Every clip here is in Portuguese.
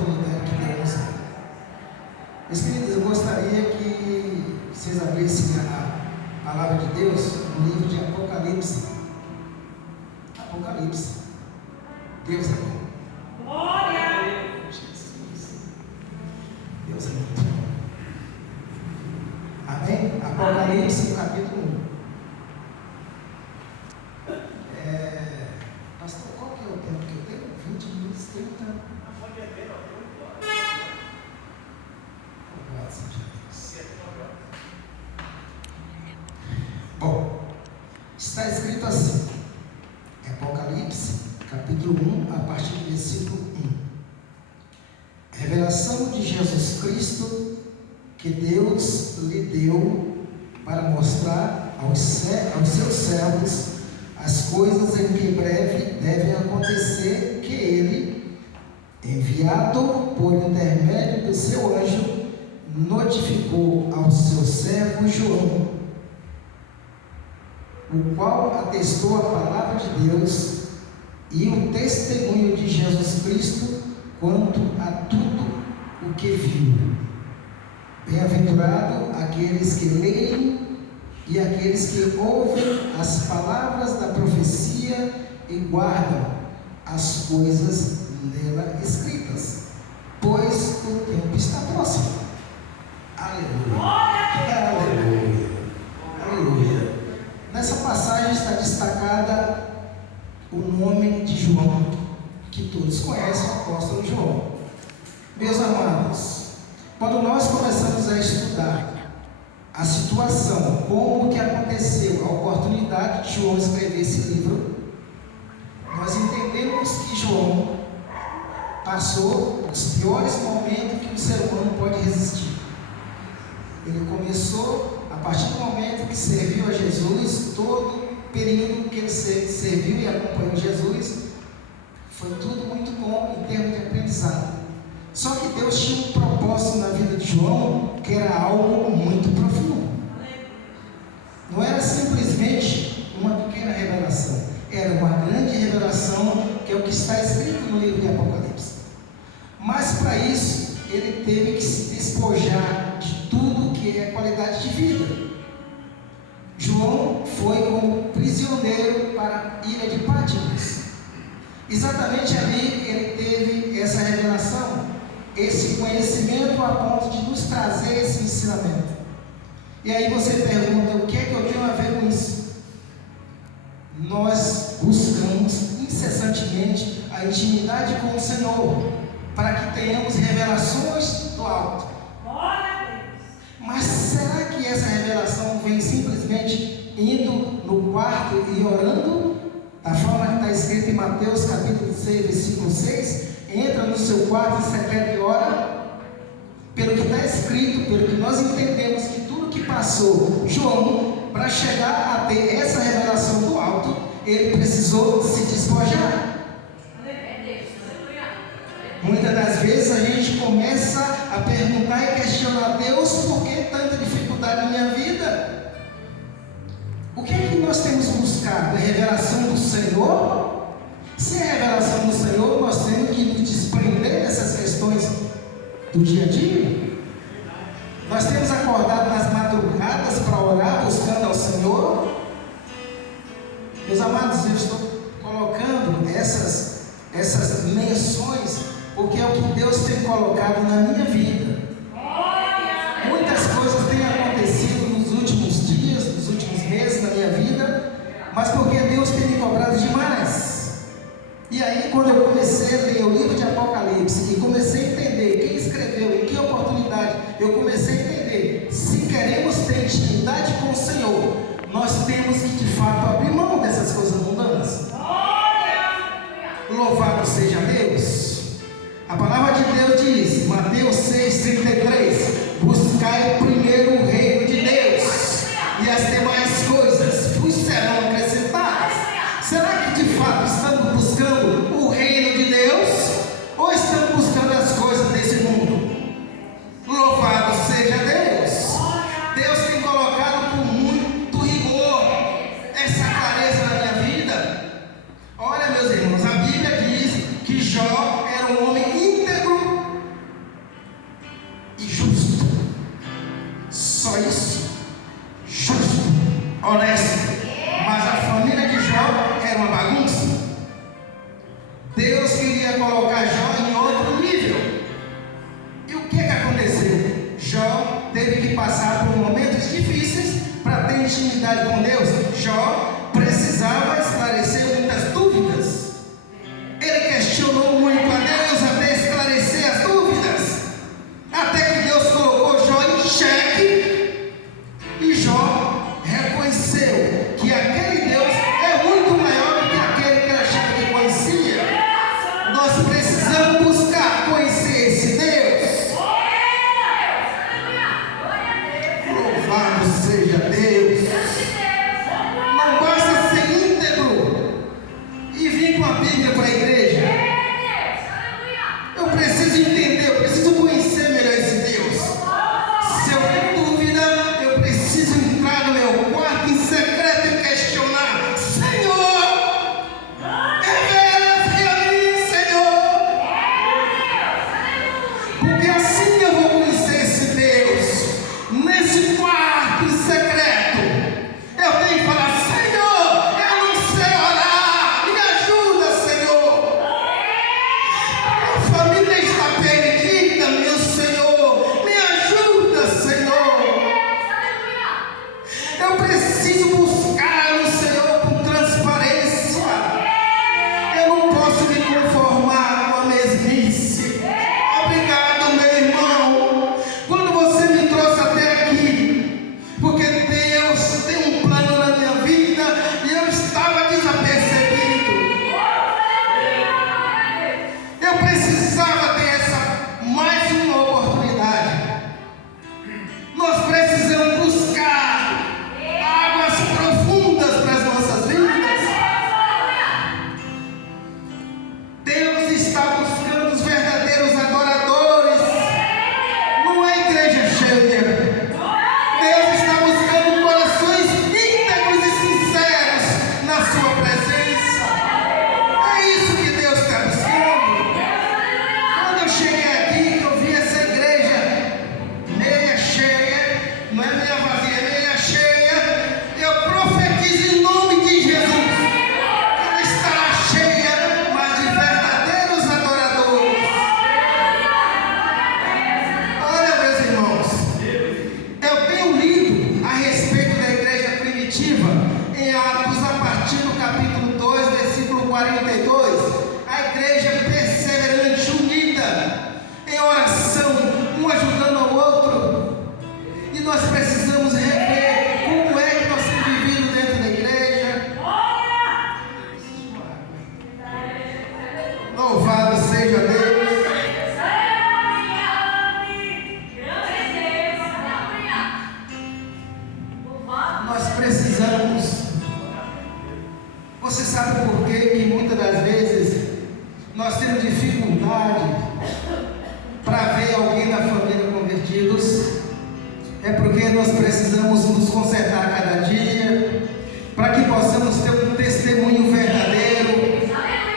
oportunidade que Deus dá. Meus queridos, eu gostaria que vocês abrissem a palavra de Deus no livro de Apocalipse. Apocalipse. Deus é bom. Glória! Jesus. Deus é muito bom. Amém? Apocalipse, capítulo 1. Pastor, qual que é o tempo que eu tenho? 20 minutos, 30? Bom, está escrito assim, Apocalipse, capítulo 1, a partir do versículo 1. Revelação de Jesus Cristo, que Deus lhe deu para mostrar aos seus servos as coisas em que breve devem acontecer, que ele, enviado por intermédio do seu anjo, notificou ao seu servo João, o qual atestou a palavra de Deus e o testemunho de Jesus Cristo quanto a tudo o que viu. Bem-aventurado aqueles que leem e aqueles que ouvem as palavras da profecia e guardam as coisas nela escritas, pois o tempo está próximo. Aleluia! Aleluia! Aleluia! Nessa passagem está destacada o nome de João, que todos conhecem, o apóstolo João. Meus amados, quando nós começamos a estudar a situação, como que aconteceu, a oportunidade de João escrever esse livro, nós entendemos que João passou os piores momentos que o ser humano pode resistir. Ele começou, a partir do momento que serviu a Jesus, todo o período que ele serviu e acompanhou Jesus, foi tudo muito bom em termos de aprendizado. Só que Deus tinha um propósito na vida de João, que era algo muito profundo. Não era simplesmente uma pequena revelação, era uma grande revelação, que é o que está escrito no livro de Apocalipse. Mas para isso, ele teve que se despojar de tudo que é qualidade de vida. João foi como prisioneiro para a ilha de Patmos. Exatamente ali ele teve essa revelação, esse conhecimento a ponto de nos trazer esse ensinamento. E aí você pergunta, o que é que eu tenho a ver com isso? Nós buscamos incessantemente a intimidade com o Senhor, para que tenhamos revelações do alto. Mas será que essa revelação vem simplesmente indo no quarto e orando? Da forma que está escrito em Mateus capítulo 6, versículo 6, entra no seu quarto em secreto e ora. Pelo que está escrito, pelo que nós entendemos, que tudo que passou João, para chegar a ter essa revelação do alto, ele precisou se despojar. Muitas das vezes a gente começa a perguntar e questionar a Deus, por que tanta dificuldade na minha vida? O que é que nós temos buscado? A revelação do Senhor? Se é a revelação do Senhor, nós temos que nos desprender dessas questões do dia a dia. Nós temos acordado nas madrugadas para orar, buscando ao Senhor. Meus amados, eu estou colocando essas menções, porque é o que Deus tem colocado na minha vida. Muitas coisas têm acontecido nos últimos dias, nos últimos meses na minha vida, mas porque Deus tem me cobrado demais. E aí, quando eu comecei a ler o livro de Apocalipse e comecei a entender quem escreveu, em que oportunidade, eu comecei a entender, se queremos ter intimidade com o Senhor, nós temos que de fato abrir mão dessas coisas mundanas. Louvado seja Deus. A palavra de Deus diz, Mateus 6,33, buscai primeiro o reino de Deus, e as demais coisas vos serão acrescentadas. Será que de fato estamos buscando o reino de Deus, ou estamos buscando as coisas desse mundo? Louvado seja Deus. Deus tem colocado com muito rigor essa queria colocar Jó em outro nível. E o que aconteceu? Jó teve que passar por momentos difíceis para ter intimidade com Deus. Jó precisava esclarecer muitas dúvidas. Ele questionou muito a Deus até esclarecer as dúvidas, até que Deus colocou Jó em xeque, e Jó reconheceu que aquele Deus é muito maior do que aquele que ele achava que conhecia. Nós precisamos buscar conhecer esse Deus. Louvado seja Deus. Não basta ser íntegro e vir com a Bíblia para a igreja. Eu preciso entender, eu preciso conhecer melhor esse Deus. Se eu tenho dúvida, eu preciso entrar no meu quarto em secreto e questionar: Senhor, revela-se a mim, Senhor. Porque assim eu vou conhecer esse Deus. Nesse quarto em secreto, eu tenho que falar: Senhor, eu não sei orar, me ajuda, Senhor. A família está perdida, meu Senhor, me ajuda, Senhor. Eu preciso buscar no Senhor com transparência. Eu não posso me conformar com a mesmice. Obrigado, meu irmão, quando você me trouxe até aqui, porque Deus tem um plano na minha vida e eu estava desapercebido. Eu precisava ter mais uma oportunidade. Nós precisamos buscar águas profundas para as nossas vidas. Deus está buscando os verdadeiros adoradores, não é igreja cheia. Deus está buscando corações íntegros e sinceros na sua presença. É isso que Deus está buscando. Quando eu cheguei aqui, que eu vi essa igreja meia cheia, não é meia vazia, é meia cheia, eu profetizo em nome de Jesus: ela estará cheia, mas de verdadeiros adoradores. Olha, meus irmãos, eu tenho lido a respeito da igreja primitiva em Atos, a partir do capítulo 2, versículo 42. A igreja perseverante, unida, em oração, um ajudando ao outro. E nós precisamos rever como é que nós temos vivido dentro da igreja. Louvado seja Deus. Nós precisamos. Você sabe por quê que muitas das vezes nós temos dificuldade para ver alguém da família convertidos? É porque nós precisamos nos consertar a cada dia, para que possamos ter um testemunho verdadeiro,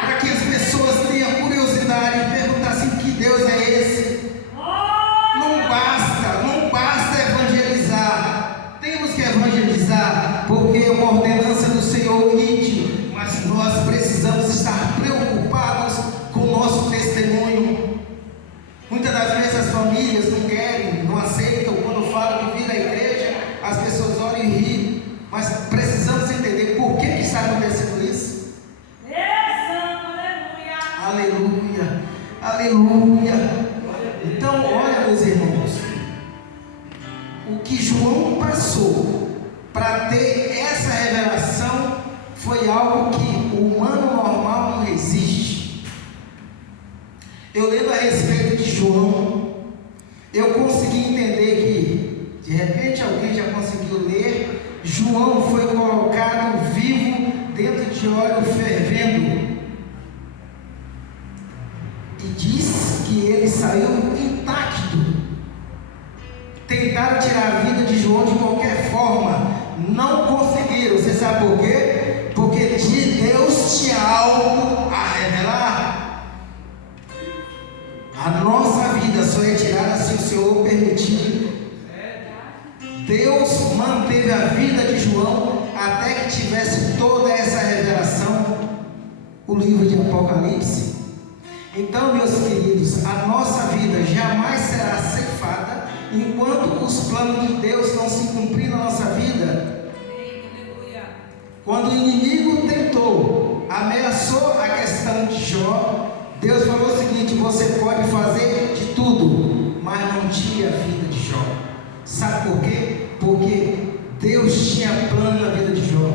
para que as pessoas tenham curiosidade e perguntar assim: que Deus é esse? Não basta evangelizar. Temos que evangelizar, porque é uma ordenança do Senhor íntimo, mas nós precisamos estar preocupados com o nosso testemunho. Muitas das vezes as famílias não querem, não aceitam quando falam que vir à igreja, as pessoas olham e riem, mas precisamos entender por que está acontecendo isso. Aleluia, aleluia. Então, olha, meus irmãos, o que João passou para ter essa revelação foi algo que o humano normal não resiste. Eu lendo a respeito de João, eu consegui entender que, de repente alguém já conseguiu ler, João foi colocado vivo dentro de óleo fervendo. E diz que ele saiu intacto. Tentaram tirar a vida de João de qualquer forma, não conseguiram. Você sabe por quê? Porque de Deus tinha algo a revelar. A nossa vida só é tirada se o Senhor permitir. Deus manteve a vida de João até que tivesse toda essa revelação, o livro de Apocalipse. Então, meus queridos, a nossa vida jamais será ceifada enquanto os planos de Deus não se cumprirem na nossa vida. Quando o inimigo tentou, ameaçou a questão de Jó, Deus falou o seguinte: você pode fazer de tudo, mas não tire a vida de Jó. Sabe por quê? Porque Deus tinha plano na vida de Jó.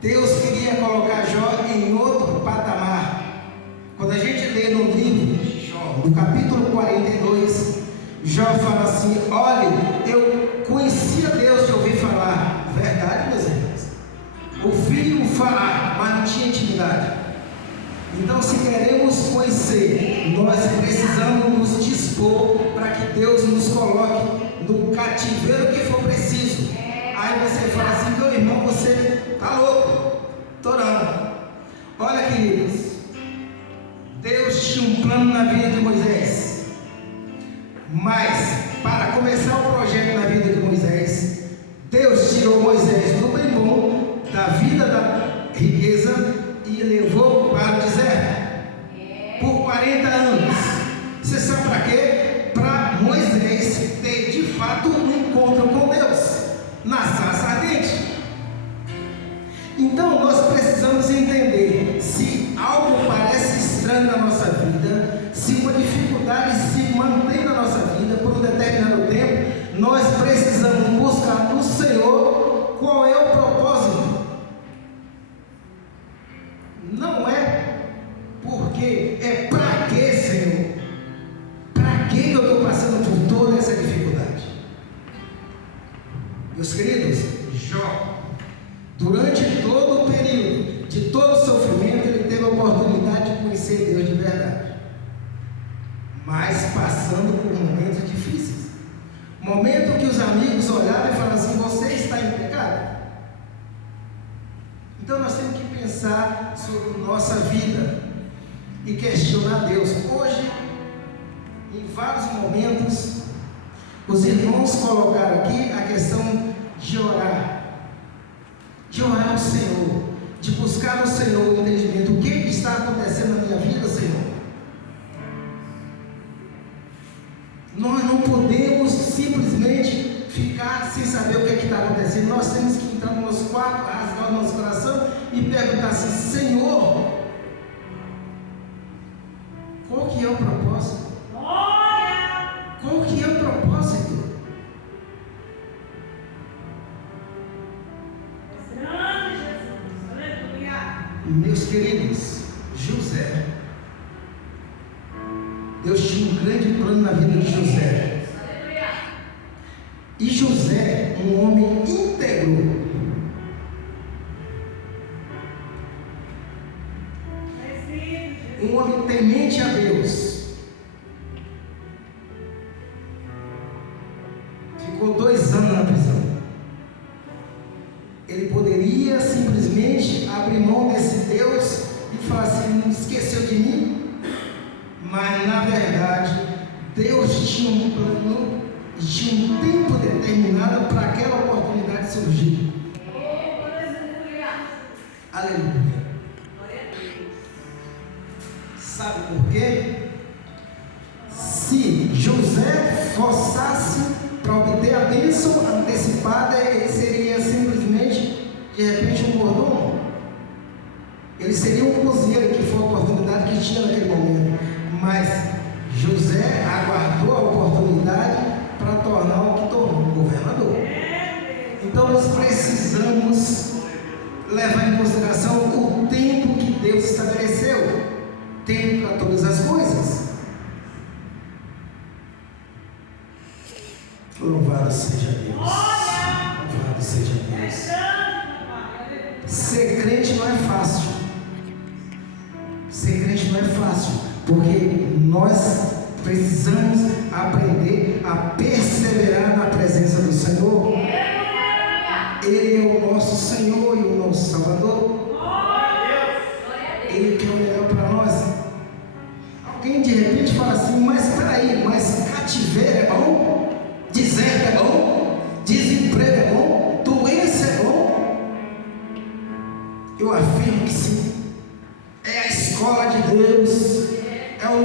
Deus queria colocar Jó em outro patamar. Quando a gente lê no livro de Jó, no capítulo 42, Jó fala assim: olha, eu conhecia Deus de ouvir falar. Verdade, meus irmãos? Ouvi-o falar, mas não tinha intimidade. Então, se queremos conhecer, nós precisamos nos dispor para que Deus nos coloque no cativeiro que for preciso. Aí você fala assim: meu irmão, você está louco, torão. Olha, queridos, Deus tinha um plano na vida de Moisés, mas para começar o projeto na vida de Moisés, Deus tirou Moisés do bem bom, da vida da riqueza, e levou para o deserto por 40 anos. Você sabe para quê? Para Moisés ter de fato um encontro com Deus na sarça ardente. Então nós precisamos entender: se algo parece estranho na nossa vida, se uma dificuldade se mantém na nossa vida por um determinado tempo, nós precisamos buscar no Senhor qual é o propósito. Não é porque, é para que, Senhor? Para que eu estou passando por toda essa dificuldade? Meus queridos, Jó, durante todo o período de todo o sofrimento, ele teve a oportunidade de conhecer Deus de verdade, mas passando por momentos difíceis, momento que os amigos olhavam e falavam assim: você está em pecado. Então nós temos que pensar sobre nossa vida e questionar Deus. Hoje, em vários momentos, os irmãos colocaram aqui a questão de orar ao Senhor, de buscar no Senhor o entendimento. O que está acontecendo na minha vida, Senhor? Nós não podemos simplesmente ficar sem saber o que está acontecendo. Nós temos que entrar no nosso quarto, rasgar o nosso coração e perguntar assim: Senhor, qual que é o propósito? Qual que é o propósito? Meus queridos, José, Deus tinha um grande plano na vida de José. E José, um homem íntegro, um homem temente a Deus, ficou 2 anos na prisão. Ele poderia simplesmente abrir mão desse Deus e falar assim: não esqueceu de mim? Mas na verdade, Deus tinha um plano e tinha um tempo determinado para aquela oportunidade surgir. Aleluia. Sabe por quê? Se José forçasse para obter a bênção antecipada, ele seria simplesmente, de repente, um mordomo. Ele seria um cozinheiro, que foi a oportunidade que tinha naquele momento. Mas José aguardou a oportunidade para tornar o que tornou um governador. Então nós precisamos levar em consideração o tempo que Deus estabeleceu. Tempo para todas as coisas. Louvado seja Deus. Louvado seja Deus. Ser crente não é fácil. Ser crente não é fácil, porque nós precisamos aprender a perseverar na presença do Senhor. Ele é o nosso Senhor e o nosso Salvador. Ele quer o melhor para nós. Alguém de repente fala assim: mas peraí, mas cativeiro é bom? Deserto é bom? Desemprego é bom? Doença é bom? Eu afirmo que sim. É a escola de Deus, é o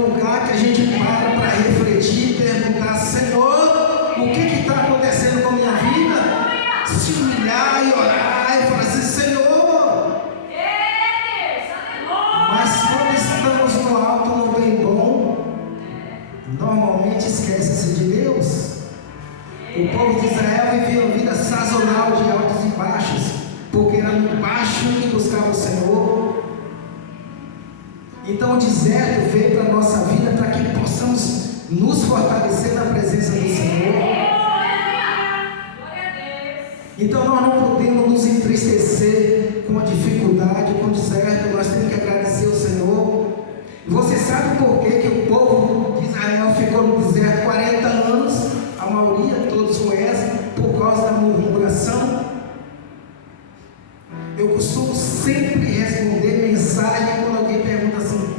realmente esquece-se de Deus. O povo de Israel vivia uma vida sazonal de altos e baixos, porque era no baixo que buscava o Senhor. Então o deserto veio para a nossa vida para que possamos nos fortalecer na presença do Senhor. Então nós não podemos nos entristecer com a dificuldade, com o deserto. Nós temos que agradecer ao Senhor. Você sabe por que o povo de Israel ficou no deserto 40 anos? A maioria, todos conhecem, por causa da murmuração. Eu costumo sempre responder mensagem quando alguém pergunta assim: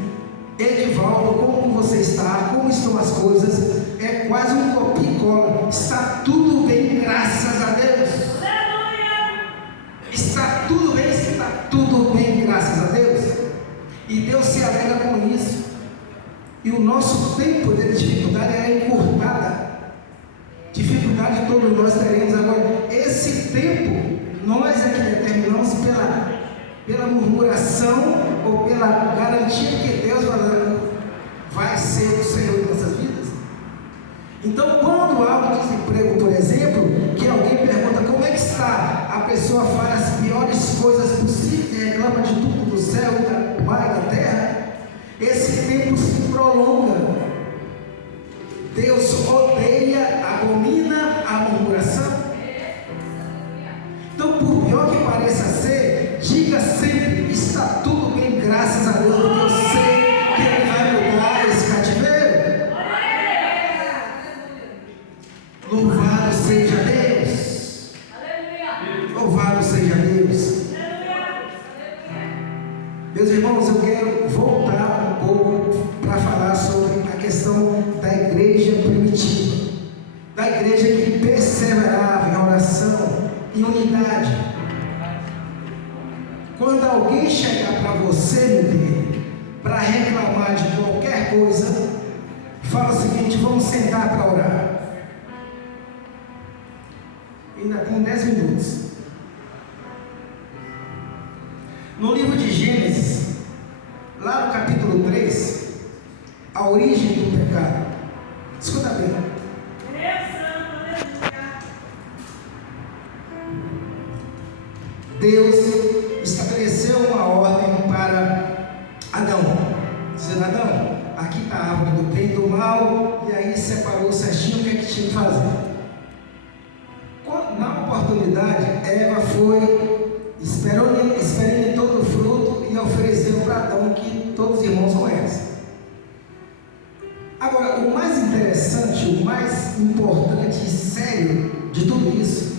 Edivaldo, como você está? Como estão as coisas? É quase um copia e cola. Está tudo bem, graças a Deus. Está tudo bem, está tudo bem, graças a Deus. E Deus se alegra com isso. E o nosso tempo de dificuldade é encurtada. Dificuldade todos nós teremos. Agora, esse tempo, nós é que determinamos pela murmuração ou pela garantia que Deus vai ser o Senhor de nossas vidas. Então, quando há um desemprego, por exemplo, que alguém pergunta como é que está, a pessoa faz as piores coisas possíveis e reclama de tudo do céu, do mar e da terra, esse tempo se prolonga. Deus odeia, abomina a murmuração. Então, por pior que pareça ser, diga sempre: está tudo bem, graças a Deus, porque eu sei que Ele vai mudar esse cativeiro. Louvado seja Deus. Louvado seja Deus. Meus irmãos, eu quero voltar um pouco para falar sobre a questão da igreja primitiva, da igreja que perseverava em oração, em unidade. Quando alguém chegar para você, meu bem, para reclamar de qualquer coisa, fala o seguinte: vamos sentar para orar. Ainda tem 10 minutos. No livro de Gênesis, lá no capítulo 3, a origem do pecado. Escuta bem. Deus estabeleceu uma ordem para Adão, dizendo: Adão, aqui está a árvore do bem e do mal, e aí separou certinho o que é que tinha que fazer. Na oportunidade, Eva experimentou do fruto e ofereceu para Adão, que todos os irmãos conhecem. Agora, o mais interessante, o mais importante e sério de tudo isso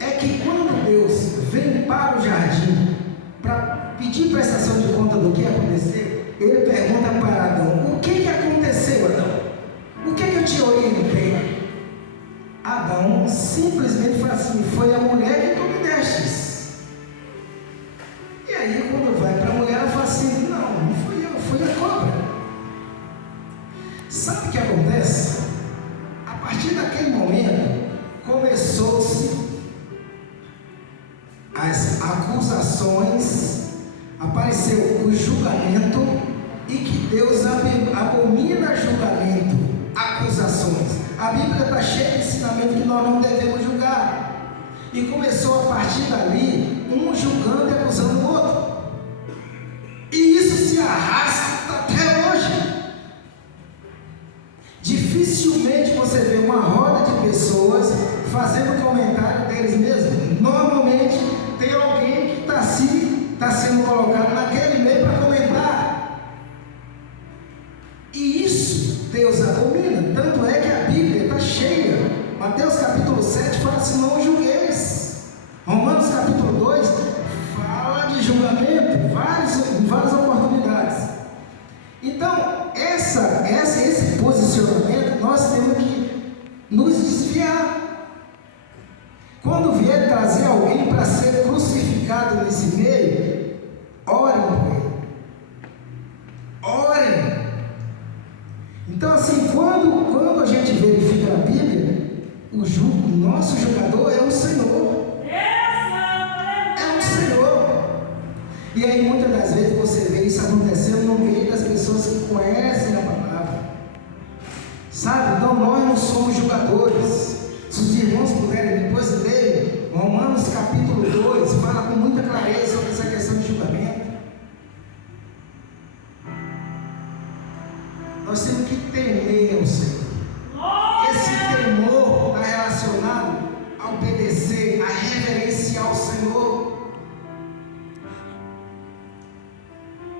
é que quando Deus vem para o jardim para pedir prestação de conta do que aconteceu, Ele pergunta para Adão: o que aconteceu, Adão? O que eu te orientei? Adão simplesmente fala assim: foi a mulher que tu me destes. E aí, quando vai para a mulher, ela fala assim: não fui eu, foi a cobra. Sabe o que acontece? A partir daquele momento, começou-se as acusações, apareceu o julgamento, e que Deus abomina julgamento, acusações. A Bíblia está cheia de ensinamento que nós não devemos julgar. E começou a partir dali, um julgando e acusando o outro. E isso se arrasta até hoje. Dificilmente você vê uma roda de pessoas fazendo comentário deles mesmos. Normalmente tem alguém que está sendo colocado naquele meio para comentar. E isso Deus abomina. Tanto é que a Bíblia está cheia. Mateus capítulo 7 fala assim: não julgueis. Romanos capítulo 2 fala de julgamento em várias oportunidades. Então, esse posicionamento nós temos que nos desviar. Quando vier trazer alguém para ser crucificado nesse meio, orem por ele. Orem. Então, assim, quando a gente verifica a Bíblia, o nosso julgador é o Senhor. É o Senhor. E aí, muitas das vezes, você vê isso acontecendo no meio das pessoas que conhecem a palavra. Sabe? que temer ao Senhor. Esse temor está relacionado a obedecer, a reverenciar o Senhor.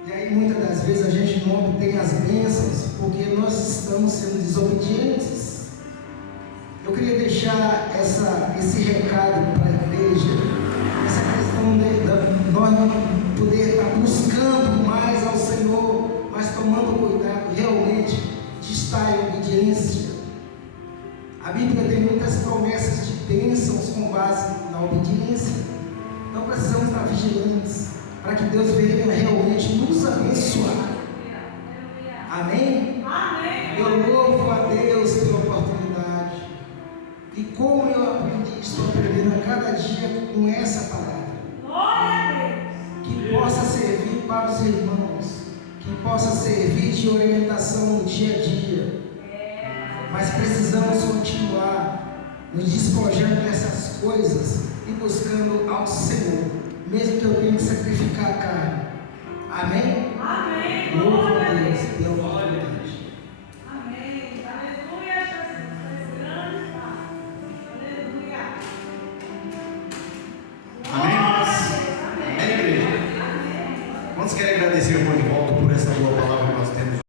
E aí muitas das vezes a gente não obtém as bênçãos porque nós estamos sendo desobedientes. Eu queria deixar esse recado para a igreja, essa questão de nós poder estar buscando mais ao Senhor, mas tomando cuidado realmente de estar em obediência. A Bíblia tem muitas promessas de bênçãos com base na obediência. Então precisamos estar vigilantes para que Deus venha realmente nos abençoar. Amém? Amém. Eu louvo a Deus pela oportunidade. E como eu aprendi, estou aprendendo a cada dia com essa palavra. Que possa servir para os irmãos, que possa servir de orientação no dia a dia. Mas precisamos continuar nos despojando dessas coisas e buscando ao Senhor, mesmo que eu tenha que sacrificar a carne. Amém? Amém. Louvo a Deus pela oportunidade. Amém. Aleluia, Jesus. Grande Pai. Aleluia. Amém, irmãos? Amém, igreja? Quantos querem agradecer o irmão de volta por essa boa palavra?